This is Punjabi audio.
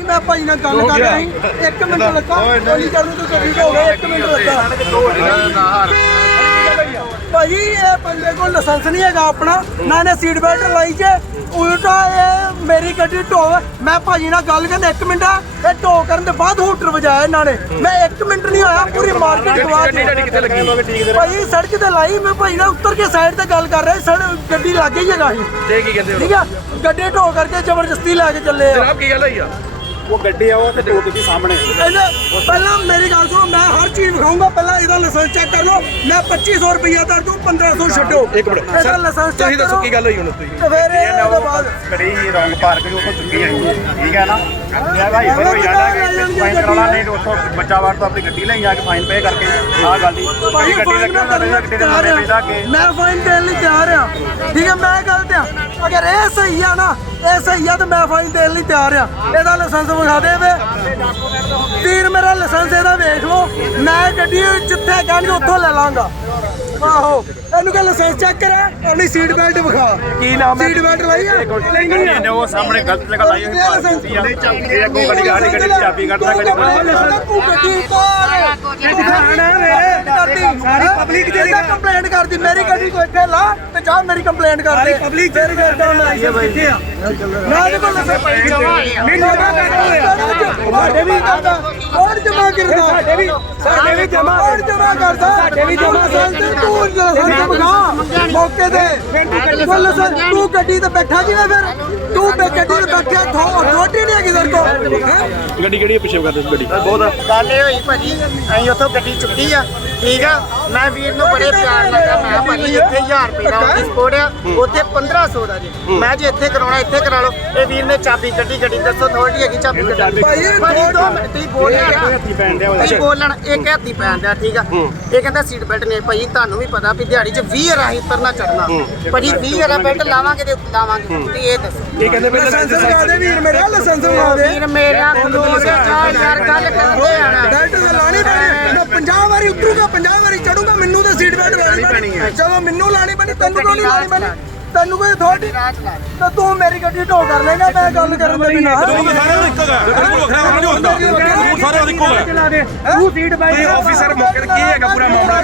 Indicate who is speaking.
Speaker 1: मैं भाई ना गल कर रहा हूं 1 मिनट लगा गोली चढ़ने तो कभी हो गया 1 मिनट लगा भाई ये बंदे को लाइसेंस नहीं है अपना ना ने सीट बेल्ट लाई जे उल्टा ये मेरी गड्डी ढो मैं भाजी ना गल कर 1 मिनट ये ढो करने के बाद हूटर बजाया इन्होंने मैं 1 मिनट नहीं होया पूरी मार्केट गवा भाई सड़क ते लाई मैं भाई ना उतर के साइड ते गल कर रहा सड़क गड्डी लग गई है ठीक है गड्डी ढो करके जबरदस्ती लेके चले
Speaker 2: जनाब की गल है
Speaker 3: वो गड्डी है वो तो टोट के सामने
Speaker 1: पहला मेरी गल सुनो मैं हर चीज दिखाऊंगा पहला ਇਹਦਾ ਲਾਇਸੈਂਸ ਚੈੱਕ ਕਰ ਲਓ ਮੈਂ 2500 ਰੁਪਇਆ ਦਰ ਦੂੰ 1500 ਛੱਡੋ
Speaker 2: ਇੱਕ ਮਿੰਟ
Speaker 1: ਇਹਦਾ ਲਾਇਸੈਂਸ
Speaker 2: ਤੁਸੀਂ ਦੱਸੋ ਕੀ ਗੱਲ ਹੋਈ ਹੁਣ ਤੁਸੀਂ
Speaker 1: ਤੇ ਫਿਰ ਇਹਦੇ ਬਾਅਦ
Speaker 3: ਗੱਡੀ ਰੌਂਗ ਪਾਰਕ ਜੋ ਚੁੱਕੀ ਹੈ ਠੀਕ ਹੈ ਨਾ ਇਹ ਭਾਈ ਫਿਰ ਹੋ ਜਾਣਾ ਕਿ ਫਾਈਨ ਕਰਾਉਣਾ ਨਹੀਂ ਉੱਥੋਂ ਬੱਚਾ ਵਾਰ ਤੋਂ ਆਪਣੀ ਗੱਡੀ ਲੈ ਜਾ ਕੇ ਫਾਈਨ ਪੇ ਕਰਕੇ ਆਹ ਗੱਲ ਦੀ
Speaker 1: ਭਾਈ
Speaker 3: ਗੱਡੀ ਲੱਗਣਾ ਗੱਡੀ ਦੇ ਨਾਲੇ ਪੈਦਾ ਕੇ
Speaker 1: ਮੈਂ ਫਾਈਨ ਦੇਣ ਲਈ ਤਿਆਰ ਆ ਠੀਕ ਹੈ ਮੈਂ ਗਲਤ ਆ ਅਗਰ ਇਹ ਸਹੀ ਆ ਨਾ ਇਹ ਸਹੀ ਆ ਤਾਂ ਮੈਂ ਫਾਈਨ ਦੇਣ ਲਈ ਤਿਆਰ ਆ ਇਹਦਾ ਲਾਇਸੈਂਸ ਵਿਖਾ ਦੇ ਵੇ ਵੀਰ ਮੇਰਾ ਲਾਇਸੈਂਸ ਇਹਦਾ ਵੇਖ ਲਓ ਮੈਂ ਗੱਡੀ ਜਿੱਥੇ ਕਹਿਣਗੇ ਉੱਥੋਂ ਲੈ ਲਾਂਗਾ ਆਹੋ ਇਹਨੂੰ ਕਹ ਲਾਇਸੈਂਸ ਚੈੱਕ ਕਰਾ ਇਹਦੀ ਸੀਟ ਬੈਲਟ ਵਿਖਾ
Speaker 2: ਕੀ ਨਾਮ ਹੈ
Speaker 1: ਸੀਟ ਬੈਲਟ ਲਾਈ ਆ
Speaker 3: ਇਹਨੇ ਉਹ ਸਾਹਮਣੇ ਗਲਤ ਜਗ੍ਹਾ ਲਾਈ ਹੋਈ ਪਾਰਕ ਕੀਤੀ ਆ ਇਹ ਅੱਗੋਂ ਗੱਡੀ ਸਾਡੀ ਗੱਡੀ ਦੀ ਚਾਬੀ ਕੱਢਦਾ ਗੱਡੀ
Speaker 1: ਤੂੰ ਗੱਡੀ ਸਾਰੀ ਪਬਲਿਕ ਦੇ ਕੰਪਲੇਂਟ ਕਰਦੀ ਮੇਰੀ ਗੱਡੀ ਕੋ ਇੱਥੇ ਲਾ ਤੇ ਜਾ ਮੇਰੀ ਕੰਪਲੇਂਟ ਕਰਦੀ ਪਬਲਿਕ ਤੇਰੀ ਗੱਲ ਕਰਨ ਆਈ ਹੈ ਬਾਈ ਕਿੱਥੇ ਆ ਨਾ ਦੇ ਕੋਲ ਸੇ ਨਹੀਂ ਜਮਾ ਸਾਡੇ ਵੀ ਕਰਦਾ ਕੋਡ ਜਮਾ ਕਰਦਾ ਸਾਡੇ ਵੀ ਜਮਾ ਕੋਡ ਜਮਾ ਕਰਦਾ ਸਾਡੇ ਵੀ ਜਮਾ ਤੂੰ ਲਾਇਸੈਂਸ ਬਗਾ ਮੌਕੇ ਤੇ ਤੂੰ ਗੱਡੀ ਤੇ ਬੈਠਾ ਜਿਵੇਂ ਫਿਰ ਤੂੰ ਗੱਡੀ ਤੇ ਬੈਠਿਆ ਥੋੜੀ ਨਹੀਂ ਹੈਗੀ ਤੇਰੇ ਕੋਲ
Speaker 2: ਗੱਡੀ ਕਿਹੜੀ ਪਿੱਛੇ ਕਰਦੇ ਗੱਡੀ
Speaker 3: ਬਹੁਤ
Speaker 4: ਗੱਲ ਇਹ ਹੋਈ ਭਾਜੀ ਅਸੀਂ ਉੱਥੋਂ ਗੱਡੀ ਚੁੱਕੀ ਆ ਠੀਕ ਆ ਮੈਂ ਵੀਰ ਨੂੰ ਬੜੇ ਪਿਆਰ ਨਾਲ ਕਿਹਾ ਮੈਂ ਭਾਜੀ ਇੱਥੇ 1000 ਰੁਪਏ ਦਾ ਉਹਦੀ ਸਪੋਰਟ ਆ ਉੱਥੇ 1500 ਦਾ ਜੀ ਮੈਂ ਜੇ ਇੱਥੇ ਕਰਾਉਣਾ ਇੱਥੇ ਕਰਾ ਲਓ ਇਹ ਵੀਰ ਨੇ ਚਾਬੀ ਗੱਡੀ ਦੱਸੋ ਅਥਾਰਟੀ ਹੈਗੀ ਚਾਬੀ ਕੱਢਣ ਭਾਜੀ 2 ਮਿੰਟ ਤੁਸੀਂ ਬੋਲਿਆ ਤੁਸੀਂ ਬੋਲਣ ਇੱਕ ਹੱਥੀ ਪੈਣ ਦਿਆ ਠੀਕ ਆ ਇਹ ਕਹਿੰਦਾ ਸੀਟ ਬੈਲਟ ਨਹੀਂ ਭਾਜੀ ਤੁਹਾਨੂੰ ਵੀ ਪਤਾ ਵੀ ਦਿਹਾੜੀ 'ਚ 20 ਰਾਹੀਂ ਤਰਨਾ ਚੜਨਾ ਭਾਜੀ 20 ਵਾਲਾ ਬੈਲਟ ਲਾਵਾਂਗੇ ਤੇ ਲਾਵਾਂਗੇ ਤੁਸੀਂ ਇਹ ਦੱਸੋ
Speaker 2: ਇਹ ਕਹਿੰਦੇ ਪਹਿਲਾਂ
Speaker 1: ਲਾਇਸੈਂਸ ਲਗਾ ਦੇ ਵੀਰ ਮੇਰਾ ਲਾਇਸੈਂਸ ਲਗਾ ਦੇ
Speaker 4: ਵੀਰ ਮੇਰਾ ਖਲੋਸ ਜਾ ਯਾਰ ਗੱਲ ਕਰਦੇ ਆਣਾ
Speaker 1: ਬੈਲਟ ਤਾਂ ਲਾਣੀ ਪੈਣੀ ਮੈਂ 50 ਵਾਰੀ ਉਤਰੂਗਾ 50 ਵਾਰੀ ਚੜੂਗਾ ਮੈਨੂੰ ਤੇ ਸੀਟ ਬੈਲਟ ਲਾਣੀ ਪੈਣੀ ਹੈ ਚਲੋ ਮੈਨੂੰ ਲਾਣੀ ਪੈਣੀ ਤੈਨੂੰ ਕਿਉਂ ਨਹੀਂ ਲਾਣੀ ਪੈਣੀ ਤੈਨੂੰ ਕੋਈ ਅਥਾਰਟੀ ਤਾਂ ਤੂੰ ਮੇਰੀ ਗੱਡੀ ਢੋ ਕਰ ਲੇਗਾ ਮੈਂ ਗੱਲ ਕਰਨ ਦੇ ਬਿਨਾਂ
Speaker 2: ਸਾਰਿਆਂ ਨੂੰ ਇੱਕੋ ਹੈ ਬਿਲਕੁਲ ਵੱਖਰਾ ਕੰਮ ਨਹੀਂ ਹੁੰਦਾ ਸਾਰਿਆਂ ਨੂੰ ਇੱਕੋ ਹੈ
Speaker 1: ਤੂੰ ਸੀਟ ਬੈਲਟ
Speaker 2: ਆਫੀਸਰ ਮੌਕੇ ਤੇ ਕੀ ਹੈਗਾ ਪੂਰਾ ਮਾਮਲਾ